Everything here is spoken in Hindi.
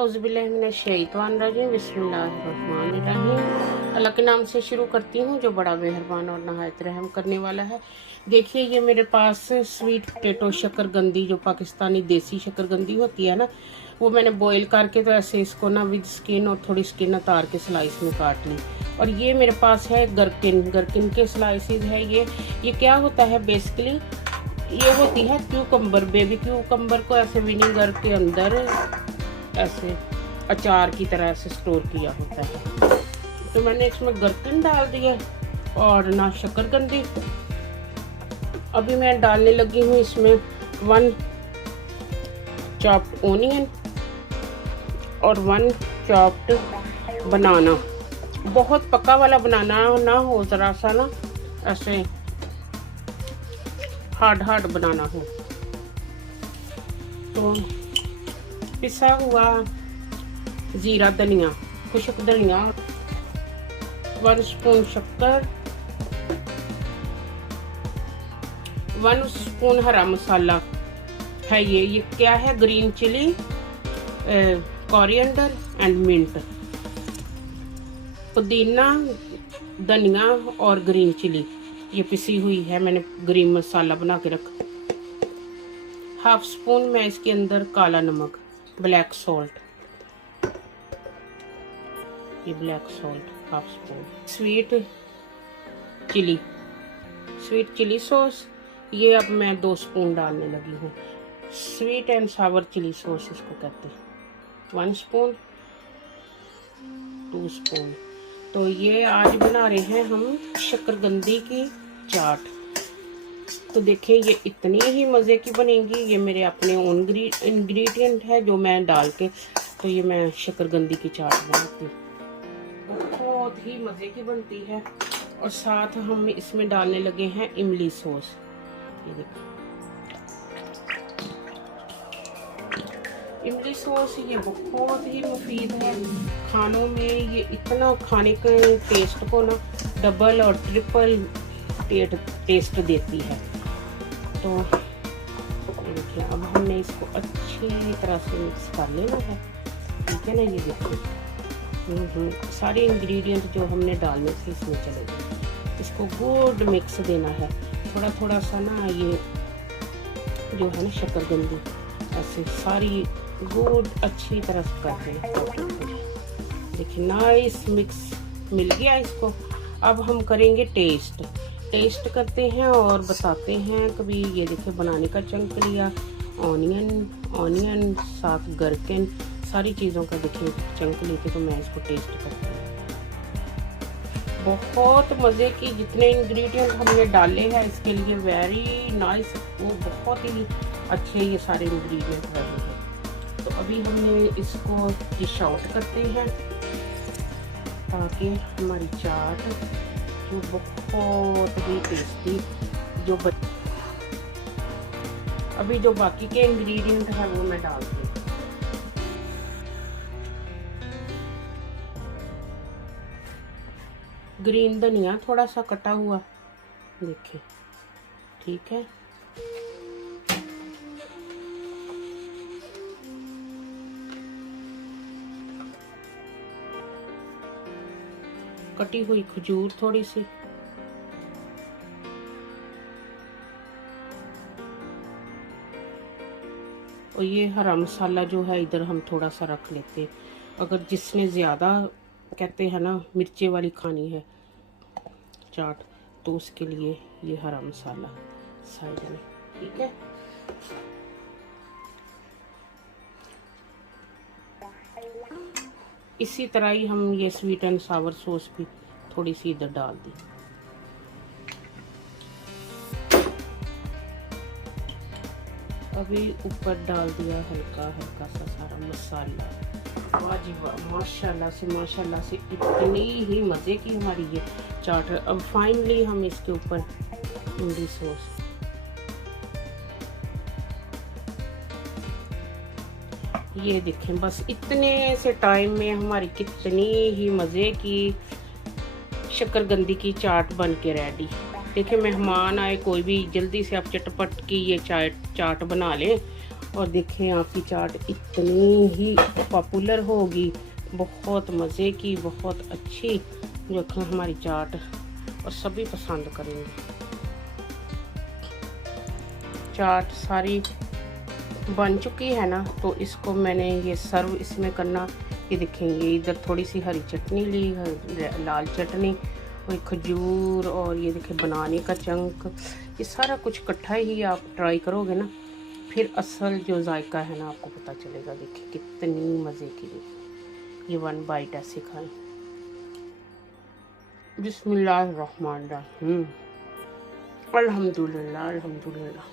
औज़ुबिल्लाहिमिनश्शैतानिर्रजीम बिस्मिल्लाहिर्रहमानिर्रहीम। अल्लाह के नाम से शुरू करती हूँ जो बड़ा मेहरबान और नहायत रहम करने वाला है। देखिए ये मेरे पास स्वीट पोटैटो शकरकंदी, जो पाकिस्तानी देसी शकरकंदी होती है ना, वो मैंने बॉईल करके तो ऐसे इसको ना विद स्किन और थोड़ी स्किन उतार के स्लाइस में काट ली। और ये मेरे पास है गरकिन के स्लाइसिस है। ये क्या होता है बेसिकली, ये होती है क्यूकम्बर, बेबी क्यूकम्बर को ऐसे विनीगर के अंदर ऐसे अचार की तरह से स्टोर किया होता है। तो मैंने इसमें गरकिन डाल दिया और ना शकरकंदी। अभी मैं डालने लगी हूँ इसमें 1 चॉप्ड ओनियन और 1 चॉप्ड बनाना। बहुत पका वाला बनाना ना हो, ज़रा सा ना ऐसे हार्ड बनाना हो। तो पिसा हुआ जीरा धनिया, खुशक धनिया, 1 स्पून शक्कर, 1 स्पून हरा मसाला है। ये क्या है, green chilli, coriander and mint, पुदीना, धनिया और ग्रीन चिली ये पिसी हुई है। मैंने ग्रीन मसाला बना के रखा। 1/2 स्पून मैं इसके अंदर काला नमक, ब्लैक सॉल्ट, ये black salt 1/2 spoon. Sweet chilli sauce, ये अब मैं 2 स्पून डालने लगी हूँ। Sweet and sour chilli sauce इसको कहते हैं। 1 स्पून, 2 स्पून। तो ये आज बना रहे हैं हम शकरकंदी की चाट। तो देखिए ये इतनी ही मज़े की बनेगी। ये मेरे अपने ओन इंग्रेडिएंट है जो मैं डाल के, तो ये मैं शकरकंदी की चाट बनाती हूँ। बहुत ही मज़े की बनती है। और साथ हम इसमें डालने लगे हैं इमली सॉस। ये देखो इमली सॉस, ये बहुत ही मुफीद है खानों में। ये इतना खाने के टेस्ट को ना डबल और ट्रिपल टेस्ट देती है। तो देखिए अब हमने इसको अच्छी तरह से मिक्स कर लेना है, ठीक है ना। ये देखिए सारे इंग्रेडिएंट जो हमने डालने थे इसमें चले गए। इसको गुड मिक्स देना है। थोड़ा थोड़ा सा ना ये जो है ना शकरकंदी ऐसे सारी गुड अच्छी तरह से कर देना। देखिए नाइस मिक्स मिल गया इसको। अब हम करेंगे टेस्ट करते हैं और बताते हैं। कभी ये देखिए बनाने का चंक लिया, ऑनियन साथ गरकिन, सारी चीज़ों का देखिए चंक लेके तो मैं इसको टेस्ट करती हूँ। बहुत मज़े की जितने इंग्रेडिएंट हमने डाले हैं इसके लिए वेरी नाइस, वो बहुत ही अच्छे ये सारे इंग्रेडिएंट रहे हैं। तो अभी हमने इसको डिश आउट करते हैं ताकि हमारी चाट जो बहुत ही टेस्टी अभी जो बाकी के इंग्रेडिएंट है वो मैं डालती हूँ। ग्रीन धनिया थोड़ा सा कटा हुआ, देखिए, ठीक है। कटी हुई खजूर थोड़ी सी, और ये हरा मसाला जो है इधर हम थोड़ा सा रख लेते। अगर जिसने ज़्यादा कहते हैं ना मिर्ची वाली खानी है चाट, तो उसके लिए ये हरा मसाला साइड में, ठीक है। इसी तरह ही हम ये स्वीट एंड सावर सॉस भी थोड़ी सी इधर डाल दी। अभी ऊपर डाल दिया हल्का सा सारा मसाला। वाह जी वाह, माशाल्लाह से इतनी ही मज़े की हमारी ये चाट है। अब फाइनली हम इसके ऊपर इमली सॉस, ये देखें, बस इतने से टाइम में हमारी कितनी ही मज़े की शकरकंदी की चाट बन के रेडी। देखिए मेहमान आए, कोई भी जल्दी से आप चटपट की ये चाट बना लें और देखें यहाँ की चाट इतनी ही पॉपुलर होगी, बहुत मज़े की, बहुत अच्छी। देखें हमारी चाट, और सभी पसंद करेंगे। चाट सारी बन चुकी है ना, तो इसको मैंने ये सर्व इसमें करना। ये देखेंगे इधर थोड़ी सी हरी चटनी ली, लाल चटनी, और खजूर, और ये देखिए बनाने का चंक। ये सारा कुछ इकट्ठा ही आप ट्राई करोगे ना, फिर असल जो जायका है ना आपको पता चलेगा। देखिए कितनी मज़े की। ये 1 बाइट ऐसे खाएं। बिस्मिल्लाहिर्रहमानिर्रहीम। अल्हम्दुलिल्लाह अल्हम्दुलिल्लाह।